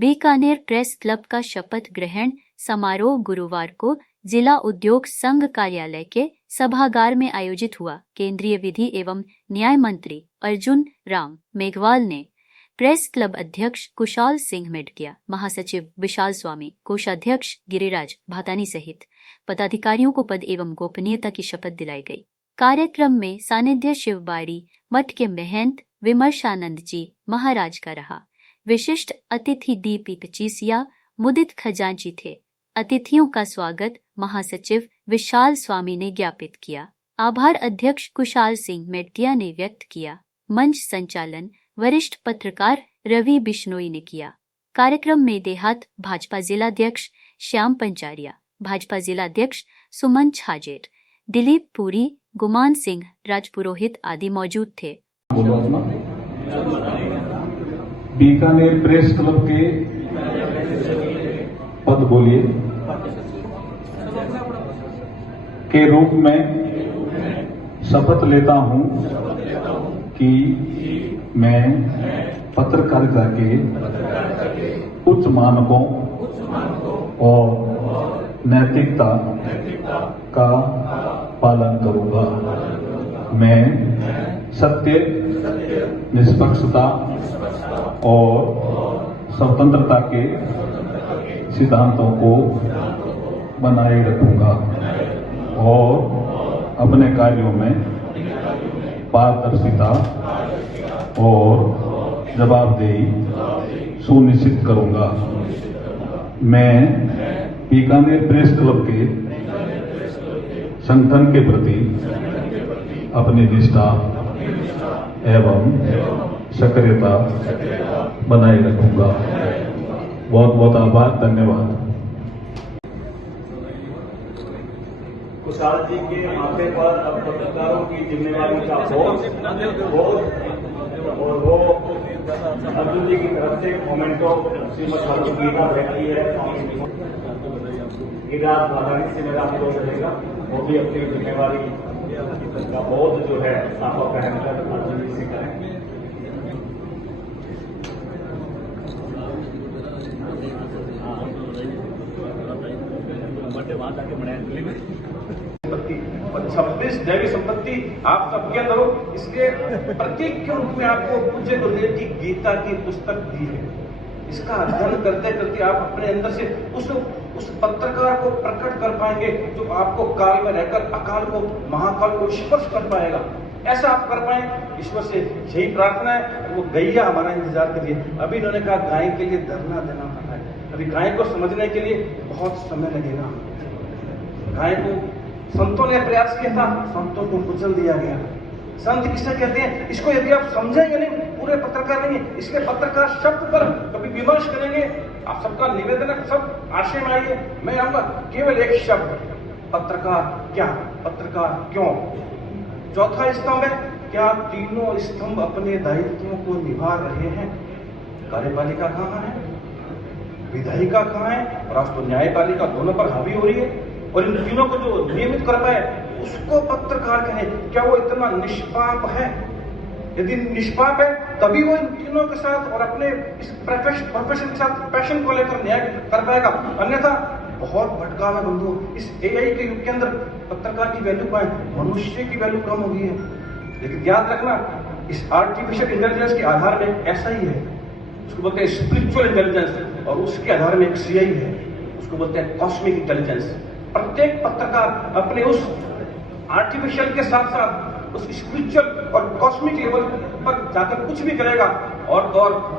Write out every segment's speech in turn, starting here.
Bikaner press club का शपथ ग्रहण समारोह गुरुवार को जिला उद्योग संघ कार्यालय के सभागार में आयोजित हुआ। केंद्रीय विधि एवं न्याय मंत्री अर्जुन राम मेघवाल ने प्रेस क्लब अध्यक्ष कुशाल सिंह मेडकिया, महासचिव विशाल स्वामी, कोषाध्यक्ष गिरिराज भातानी सहित पदाधिकारियों को पद एवं गोपनीयता की शपथ दिलाई गई। कार्यक्रम में सानिध्य शिवबाड़ी मठ के महंत विमर्शानंद जी महाराज का रहा। विशिष्ट अतिथि दीपी पचीसिया मुदित खजांची थे। अतिथियों का स्वागत महासचिव विशाल स्वामी ने ज्ञापित किया। आभार अध्यक्ष कुशाल सिंह मेडकिया ने व्यक्त किया। मंच संचालन वरिष्ठ पत्रकार रवि बिश्नोई ने किया। कार्यक्रम में देहात भाजपा जिलाध्यक्ष श्याम पंचारिया, भाजपा जिलाध्यक्ष सुमन छाजेर, दिलीप पुरी, गुमान सिंह राजपुरोहित आदि मौजूद थे। बीकानेर प्रेस क्लब के पद बोलिए के रूप में शपथ लेता हूं कि मैं पत्रकारिता के उच्च मानकों और नैतिकता का पालन करूंगा। मैं सत्य, निष्पक्षता और स्वतंत्रता के सिद्धांतों को बनाए रखूंगा और अपने कार्यों में पारदर्शिता और जवाबदेही सुनिश्चित करूंगा। मैं बीकानेर प्रेस क्लब के संगठन के प्रति अपनी निष्ठा एवं सक्रियता बनाए रखूंगा। बहुत बहुत आभार, धन्यवाद। कुशाल जी के माथे पर अब पत्रकारों की जिम्मेदारी का बोझ और वो अर्जुन जी की तरफ से कमेंटों श्रीमद भगवद गीता रहती है। गिरिराज भातानी से मेरा अनुरोध रहेगा, वो भी अपनी जिम्मेवारी का बोझ जो है साफा पहनकर अर्जुन जी से करें। वहां जाके बनाए 26 दैवी संपत्ति आप सबके अंदर हो, इसलिए प्रतीक के रूप में आपको पूज्य गुरुदेव की गीता की पुस्तक दी है। इसका अध्ययन करते करते आप अपने अंदर से उस पत्रकार को प्रकट कर पाएंगे जो आपको काल में रहकर अकाल को, महाकाल को स्पर्श कर पाएगा। ऐसा आप कर पाए, ईश्वर से यही प्रार्थना है। वो गैया हमारा इंतजार करिए। अभी इन्होंने कहा गाय के लिए धरना देना पड़ा है। अभी गाय को समझने के लिए बहुत समय लगेगा। गाय को संतों ने प्रयास किया था, संतों को कुचल दिया गया। संत किसे कहते हैं, इसको यदि आप समझेंगे नहीं, पूरे पत्रकार नहीं है, इसलिए पत्रकार शब्द पर कभी विमर्श करेंगे। आप सबका निवेदन है, सब आशय में आइए। मैं आऊंगा केवल एक शब्द, पत्रकार क्या, पत्रकार क्यों। चौथा स्तंभ है, क्या तीनों स्तंभ अपने दायित्वों को निभा रहे हैं। कार्यपालिका कहाँ है, विधायिका कहाँ है, और आज तो न्यायपालिका दोनों पर हावी हो रही है। और इन तीनों को जो नियमित कर पाए उसको पत्रकार कहें। क्या वो इतना निष्पाप है? यदि निष्पाप है तभी वो इन तीनों के साथ और अपने इस प्रोफेशन के साथ पैशन को लेकर न्याय कर पाएगा। अन्यथा बहुत भटकाव है बंधु। इस एआई के युग के अंदर पत्रकार की वैल्यू पाए, मनुष्य की वैल्यू कम हो गई है। लेकिन याद रखना, इस आर्टिफिशियल इंटेलिजेंस के आधार में ऐसा ही है, उसको बोलते हैं स्पिरिचुअल इंटेलिजेंस, और उसके आधार में एक सीआई है, उसको बोलते हैं कॉस्मिक इंटेलिजेंस। प्रत्येक पत्रकार अपने उस आर्टिफिशियल के साथ साथ उस स्पिरिचुअल और कॉस्मिक लेवल पर जाकर कुछ भी करेगा। और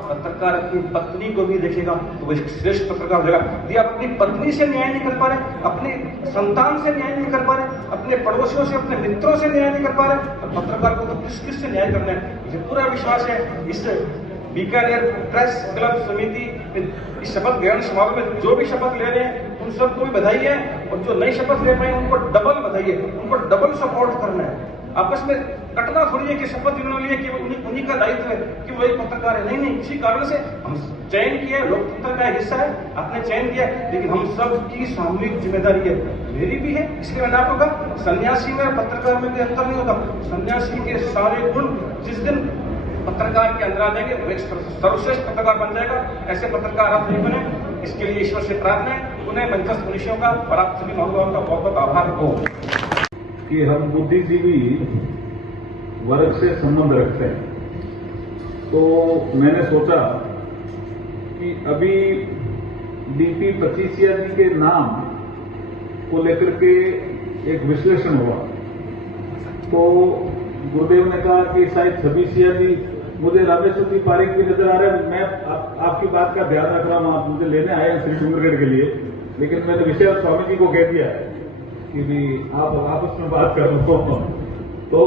पत्रकार अपनी पत्नी को भी देखेगा तो वो एक श्रेष्ठ पत्रकार हो जाएगा। यदि आप अपनी पत्नी से न्याय नहीं कर पा रहे, अपने संतान से न्याय नहीं कर पा रहे, अपने पड़ोसियों से, अपने मित्रों से न्याय नहीं कर पा रहे, तो पत्रकार को तो किस से न्याय करना है। मुझे पूरा विश्वास है इस बीकानेर प्रेस क्लब समिति इस शपथ ग्रहण समारोह में जो भी शपथ ले रहे हैं उन सबको भी बधाई है, और जो नई शपथ ले पाए उनको डबल बधाई है, उनको डबल सपोर्ट करना है। आपस में कटना थोड़ी है कि शपथ जिन्होंने लिया कि उन्हीं का दायित्व है कि वो एक पत्रकार है। नहीं, इसी कारण से हम चयन किया, लोकतंत्र का हिस्सा है, आपने चयन किया, लेकिन हम सबकी सामूहिक जिम्मेदारी है, मेरी भी है। इसलिए मैंने आपको कहा, सन्यासी में पत्रकार में कोई अंतर नहीं होता। सन्यासी के सारे गुण जिस दिन पत्रकार के अंदर आ जाएंगे वो एक सर्वश्रेष्ठ पत्रकार बन जाएगा। ऐसे पत्रकार आप नहीं बने, इसके लिए ईश्वर से प्रार्थना है। उन्हें मंचस्थ मनुष्यों का और आप सभी महानुभावों का बहुत बहुत आभार हो कि हम बुद्धिजीवी वर्ग से संबंध रखते हैं। तो मैंने सोचा कि अभी डीपी पचीसिया जी के नाम को लेकर के एक विश्लेषण हुआ, तो गुरुदेव ने कहा कि शायद छब्बीसिया जी, मुझे रामेश्वर जी पारिक भी नजर आ रहे हैं। मैं आपकी बात का ध्यान रख रहा हूं, आप मुझे लेने आए हैं श्री डूंगरगढ़ के लिए, लेकिन मैंने विषय स्वामी जी को कह दिया कि भी आप आपस में बात कर लो। तो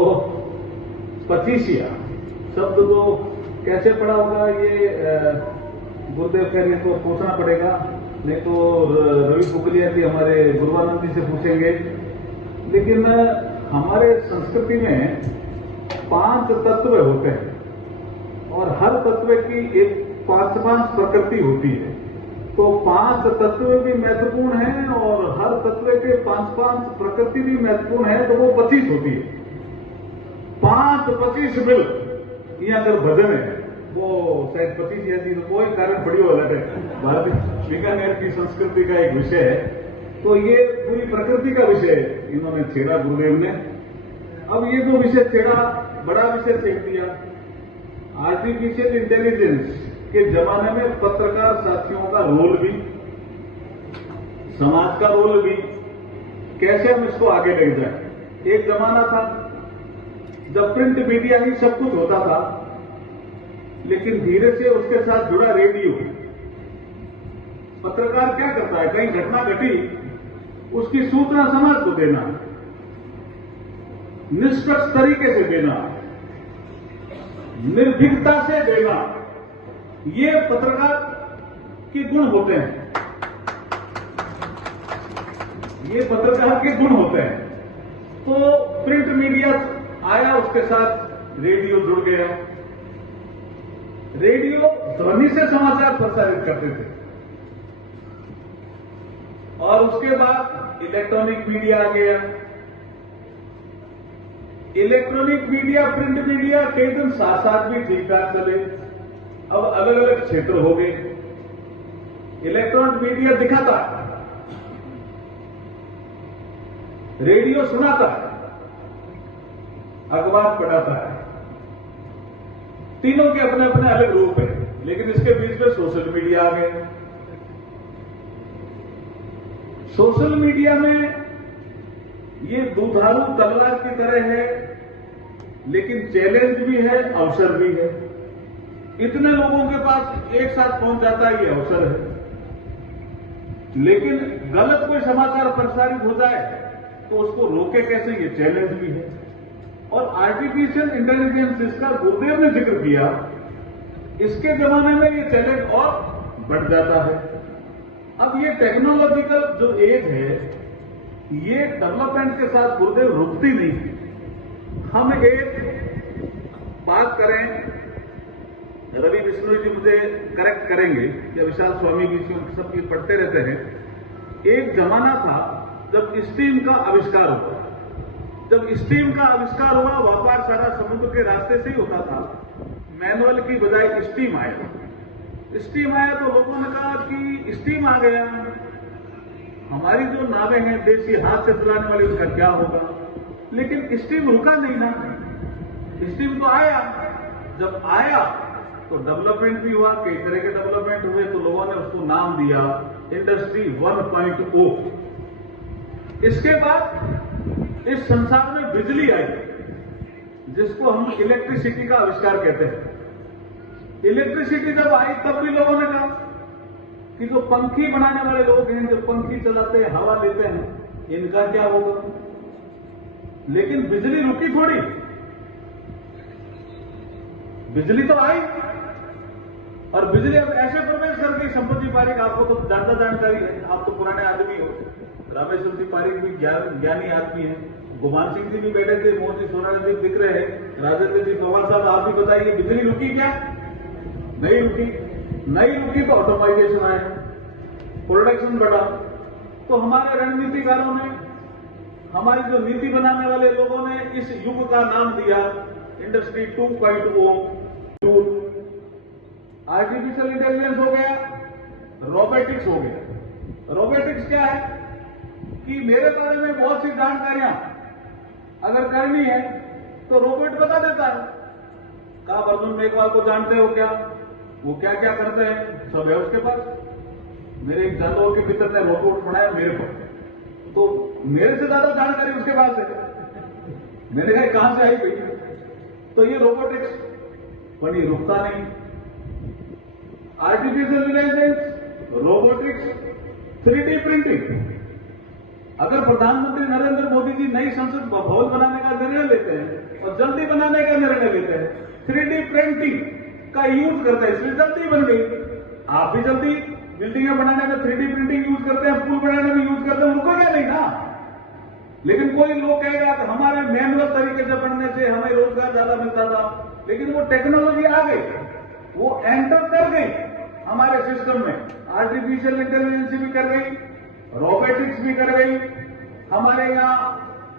पचीसिया शब्द तो कैसे पड़ा होगा ये गुरुदेव कह रहे तो पूछना पड़ेगा, नहीं तो रवि कुकलिया जी हमारे गुरुवानंद जी से पूछेंगे। लेकिन हमारे संस्कृति में 5 तत्व होते हैं और हर तत्व की एक 5 प्रकृति होती है। तो 5 तत्व भी महत्वपूर्ण हैं और हर तत्व के 5 प्रकृति भी महत्वपूर्ण है, तो वो 25 होती है। 5-25 मिल ये अगर भजन है वो शायद 25 या 30 कोई कारण बड़ी अलग है। भारतीय बीकानेर की संस्कृति का एक विषय है, तो ये पूरी प्रकृति का विषय इन्होंने छेड़ा गुरुदेव ने। अब ये जो विषय छेड़ा, बड़ा विषय छेड़ दिया। आर्टिफिशियल इंटेलिजेंस के जमाने में पत्रकार साथियों का रोल भी, समाज का रोल भी, कैसे हम इसको आगे ले जाए। एक जमाना था जब प्रिंट मीडिया ही सब कुछ होता था, लेकिन धीरे से उसके साथ जुड़ा रेडियो। पत्रकार क्या करता है, कहीं घटना घटी उसकी सूचना समाज को देना, निष्पक्ष तरीके से देना, निर्भीकता से देना, ये पत्रकार के गुण होते हैं। ये पत्रकार के गुण होते हैं। तो प्रिंट मीडिया आया, उसके साथ रेडियो जुड़ गया। रेडियो ध्वनि से समाचार प्रसारित करते थे और उसके बाद इलेक्ट्रॉनिक मीडिया आ गया। इलेक्ट्रॉनिक मीडिया, प्रिंट मीडिया कई दिन साथ साथ भी ठीक ठाक चले, अब अलग अलग क्षेत्र हो गए। इलेक्ट्रॉनिक मीडिया दिखाता है, रेडियो सुनाता है, अखबार पढ़ाता है। तीनों के अपने अपने अलग रूप हैं, लेकिन इसके बीच में सोशल मीडिया आ गए। सोशल मीडिया में ये दुधारू तलवार की तरह है, लेकिन चैलेंज भी है, अवसर भी है। इतने लोगों के पास एक साथ पहुंच जाता है, ये अवसर है। लेकिन गलत कोई समाचार प्रसारित हो जाए तो उसको रोके कैसे, ये चैलेंज भी है। और आर्टिफिशियल इंटेलिजेंस जिसका गुरुदेव ने जिक्र किया, इसके जमाने में ये चैलेंज और बढ़ जाता है। अब ये टेक्नोलॉजिकल जो एज है, ये डेवलपमेंट के साथ गुरुदेव रुकती नहीं। हम एक बात करें, रवि विष्णु जी मुझे करेक्ट करेंगे या विशाल स्वामी जी सबकी पढ़ते रहते हैं। एक जमाना था जब स्टीम का आविष्कार हुआ। जब स्टीम का आविष्कार हुआ, व्यापार सारा समुद्र के रास्ते से ही होता था। मैनुअल की बजाय स्टीम आया। स्टीम आया तो लोगों ने कहा कि स्टीम आ गया, हमारी जो नावें हैं देसी हाथ से चलाने वाली, उसका क्या होगा। लेकिन स्टीम रुका नहीं ना, स्टीम तो आया। जब आया तो डेवलपमेंट भी हुआ, कई तरह के डेवलपमेंट हुए, तो लोगों ने उसको नाम दिया इंडस्ट्री 1.0। इसके बाद इस संसार में बिजली आई, जिसको हम इलेक्ट्रिसिटी का आविष्कार कहते हैं। इलेक्ट्रिसिटी जब आई तब भी लोगों ने कहा कि जो पंखी बनाने वाले लोग हैं, जो पंखी चलाते हैं, हवा लेते हैं, इनका क्या होगा। लेकिन बिजली रुकी थोड़ी, बिजली तो आई। और बिजली अब ऐसे प्रवेश कर गई, संपत्ति पारिक आपको तो ज्यादा जानकारी है, आप तो पुराने आदमी हो। रामेश्वर जी पारिक भी ज्ञानी आदमी है, गुमान सिंह जी भी बैठे थे, मोहन जी सोनारा जी दिख रहे हैं, राजेंद्र जी पवार साहब, आप भी बताइए बिजली रुकी क्या? नहीं रुकी। नहीं रुकी तो ऑटोमाइजेशन आया, प्रोडक्शन बढ़ा। तो हमारे रणनीतिकारों ने, हमारी जो नीति बनाने वाले लोगों ने इस युग का नाम दिया इंडस्ट्री 2.0। आर्टिफिशियल इंटेलिजेंस हो गया, रोबोटिक्स हो गया। रोबोटिक्स क्या है कि मेरे बारे में बहुत सी जानकारियां अगर करनी है तो रोबोट बता देता है। कहा अर्जुन मेघवाल को जानते हो क्या, वो क्या क्या करते हैं, सब है उसके पास। मेरे एक जानवर के मित्र ने रोबोट बनाया मेरे को, तो मेरे से ज्यादा जानकारी उसके पास है। मैंने कहा कहां से आई भाई? तो ये रोबोटिक्स, पर ये रुकता नहीं। Artificial intelligence, robotics, 3D printing. अगर प्रधानमंत्री नरेंद्र मोदी जी नई संसद भवन बनाने का निर्णय लेते हैं और जल्दी बनाने का निर्णय लेते हैं, 3D प्रिंटिंग का यूज करते हैं, इसलिए जल्दी बन गई। आप भी जल्दी बिल्डिंगें बनाने में 3D प्रिंटिंग यूज करते हैं, पुल बनाने में यूज करते हैं, उनको क्या नहीं ना। लेकिन कोई लोग कहेगा कि हमारे मैनुअल तरीके से बनने से हमें रोजगार ज्यादा मिलता था, लेकिन वो टेक्नोलॉजी आ गई, वो एंटर कर गई हमारे सिस्टम में। आर्टिफिशियल इंटेलिजेंस भी कर गई, रोबोटिक्स भी कर गई, हमारे यहाँ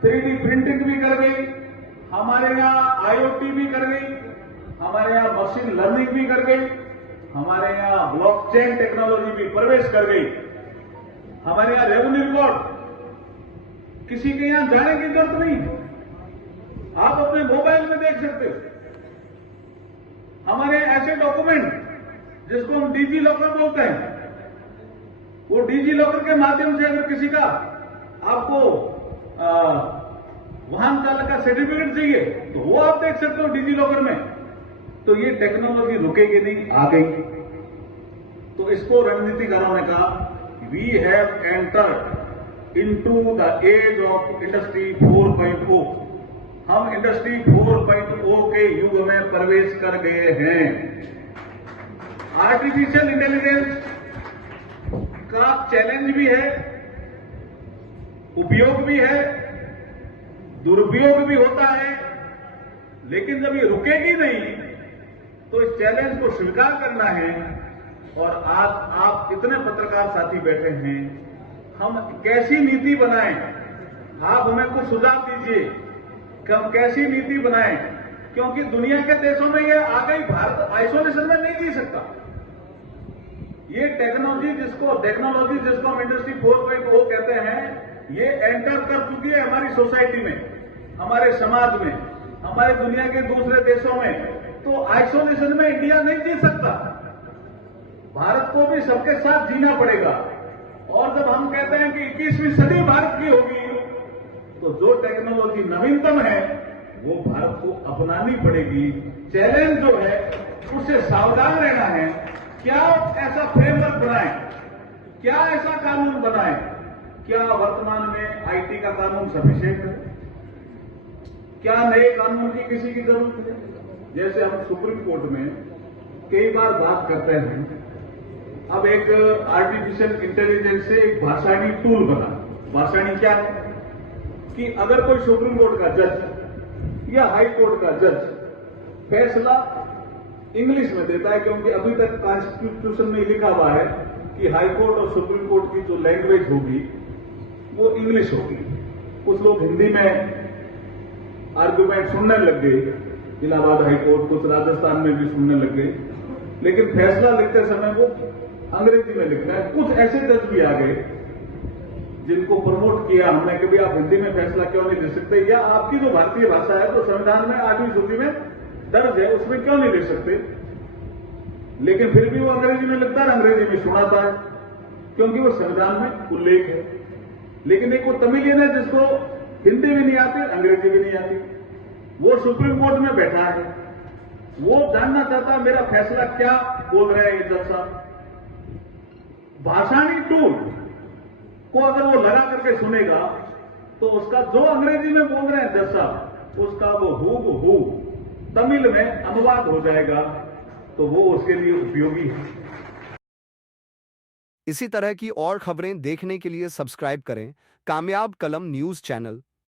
3D प्रिंटिंग भी कर गई, हमारे यहाँ IoT भी कर गई, हमारे यहाँ मशीन लर्निंग भी कर गई, हमारे यहाँ ब्लॉकचेन टेक्नोलॉजी भी प्रवेश कर गई। हमारे यहाँ रेवेन्यू रिकॉर्ड किसी के यहां जाने की जरूरत नहीं, आप अपने मोबाइल में देख सकते हो। हमारे ऐसे डॉक्यूमेंट जिसको हम डिजी लॉकर बोलते हैं, वो डिजी लॉकर के माध्यम से अगर किसी का आपको वाहन चालक का सर्टिफिकेट चाहिए तो वो आप देख सकते हो डिजी लॉकर में। तो ये टेक्नोलॉजी रुकेगी नहीं, आ गई। तो इसको रणनीतिकारों ने कहा we have entered into the age of industry 4.0। हम इंडस्ट्री 4.0 के युग में प्रवेश कर गए हैं। आर्टिफिशियल इंटेलिजेंस का चैलेंज भी है, उपयोग भी है, दुरुपयोग भी होता है, लेकिन जब ये रुकेगी नहीं तो इस चैलेंज को स्वीकार करना है। और आज आप इतने पत्रकार साथी बैठे हैं, हम कैसी नीति बनाएं, आप हमें कुछ सुझाव दीजिए कि हम कैसी नीति बनाएं, क्योंकि दुनिया के देशों में ये आ गई, भारत आइसोलेशन में नहीं जी सकता। ये टेक्नोलॉजी जिसको हम इंडस्ट्री 4.0 कहते हैं, ये एंटर कर चुकी है हमारी सोसाइटी में, हमारे समाज में, हमारे दुनिया के दूसरे देशों में। तो आइसोलेशन में इंडिया नहीं जी सकता, भारत को भी सबके साथ जीना पड़ेगा। और जब हम कहते हैं कि 21वीं सदी भारत की होगी, तो जो टेक्नोलॉजी नवीनतम है वो भारत को अपनानी पड़ेगी। चैलेंज जो है उससे सावधान रहना है। क्या ऐसा फ्रेमवर्क बनाएं, क्या ऐसा कानून बनाएं, क्या वर्तमान में आईटी का कानून सफिशिएंट है, क्या नए कानून की किसी की जरूरत है। जैसे हम सुप्रीम कोर्ट में कई बार बात करते हैं, अब एक आर्टिफिशियल इंटेलिजेंस से एक भाषाणी टूल बना। भाषाणी क्या है कि अगर कोई सुप्रीम कोर्ट का जज या हाई कोर्ट का जज फैसला इंग्लिश में देता है, क्योंकि अभी तक कॉन्स्टिट्यूशन में लिखा हुआ है कि हाई कोर्ट और सुप्रीम कोर्ट की जो लैंग्वेज होगी वो इंग्लिश होगी। कुछ लोग हिंदी में आर्गुमेंट सुनने लग गए, इलाहाबाद हाई कोर्ट, कुछ राजस्थान में भी सुनने लग गए, लेकिन फैसला लिखते समय वो अंग्रेजी में लिखना है। कुछ ऐसे जज भी आ गए जिनको प्रमोट किया हमने कि भाई आप हिंदी में फैसला क्यों नहीं दे सकते, या आपकी जो भारतीय भाषा है तो संविधान में 8वीं सूची में दर्ज है, उसमें क्यों नहीं दे सकते। लेकिन फिर भी वो अंग्रेजी में लिखता है, अंग्रेजी में सुनाता है, क्योंकि वो संविधान में उल्लेख है। लेकिन एक वो तमिलियन है जिसको हिंदी भी नहीं आती, अंग्रेजी भी नहीं आती, वो सुप्रीम कोर्ट में बैठा है, वो जानना चाहता है मेरा फैसला क्या बोल रहे हैं ये जज साहब। भाषाणी टूल को अगर वो लगा करके सुनेगा तो उसका जो अंग्रेजी में बोल रहे हैं जज साहब, उसका वो हूबहू तमिल में अनुवाद हो जाएगा, तो वो उसके लिए उपयोगी है। इसी तरह की और खबरें देखने के लिए सब्सक्राइब करें कामयाब कलम न्यूज़ चैनल।